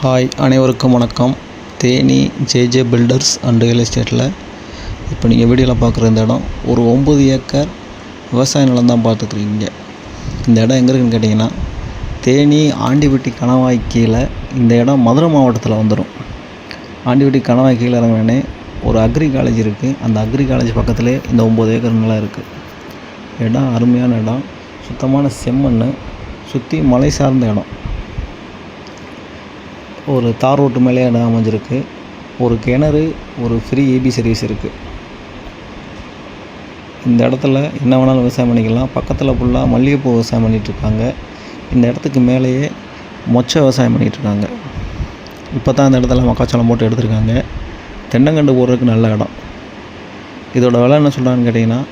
Hi, அனைவருக்கும் வணக்கம். Theni JJ filters and real எஸ்டேட்டில் இப்போ நீங்கள் வீடியோவில் பார்க்குற இந்த இடம் ஒரு 9 ஏக்கர் விவசாய நிலம் தான் பார்த்துக்குறீங்க. இந்த இடம் எங்கே இருக்குன்னு கேட்டிங்கன்னா, தேனி ஆண்டிப்பட்டி கணவாய் கீழே இந்த இடம் மதுரை மாவட்டத்தில் வந்துடும். ஆண்டிப்பட்டி கணவாய் கீழே இறங்கினே ஒரு அக்ரி காலேஜ் இருக்குது. அந்த அக்ரி காலேஜ் பக்கத்துலேயே இந்த 9 ஏக்கர் நிலம் இருக்குது. இடம் அருமையான இடம், சுத்தமான செம்மண், சுற்றி மலை சார்ந்த இடம். ஒரு தார் ரோட்டு மேலே இடம் அமைஞ்சிருக்கு. ஒரு கிணறு, ஒரு ஃப்ரீ ஏபி சர்வீஸ் இருக்குது. இந்த இடத்துல என்ன வேணாலும் விவசாயம் பண்ணிக்கலாம். பக்கத்தில் ஃபுல்லாக மல்லிகைப்பூ விவசாயம் பண்ணிகிட்ருக்காங்க. இந்த இடத்துக்கு மேலேயே மொச்சை விவசாயம் பண்ணிகிட்ருக்காங்க. இப்போ தான் இந்த இடத்துல மக்காச்சோளம் போட்டு எடுத்திருக்காங்க. தென்னங்கண்டு போடுறதுக்கு நல்ல இடம். இதோட விலை என்ன சொல்கிறாங்கன்னு கேட்டிங்கன்னா,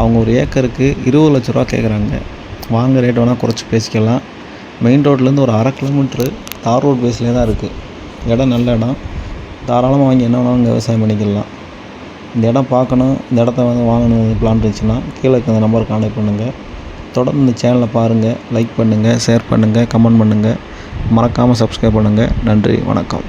அவங்க ஒரு ஏக்கருக்கு 20 லட்ச ரூபா கேட்குறாங்க. வாங்க, ரேட் வேணால் குறைச்சி பேசிக்கலாம். மெயின் ரோட்லேருந்து ஒரு 1/2 கிலோமீட்ரு தார் ரோட் பேஸ்லேயே தான் இருக்குது. இடம் நல்ல இடம், தாராளமாக வாங்கி என்ன வேணாலும் இங்கே விவசாயம் பண்ணிக்கலாம். இந்த இடம் பார்க்கணும், இந்த இடத்த வாங்கணும் பிளான் இருந்துச்சுன்னா கீழே இருக்க இந்த நம்பருக்கு கான்டாக்ட் பண்ணுங்கள். தொடர்ந்து இந்த சேனலை பாருங்கள், லைக் பண்ணுங்கள், ஷேர் பண்ணுங்கள், கமெண்ட் பண்ணுங்கள், மறக்காமல் சப்ஸ்கிரைப் பண்ணுங்கள். நன்றி, வணக்கம்.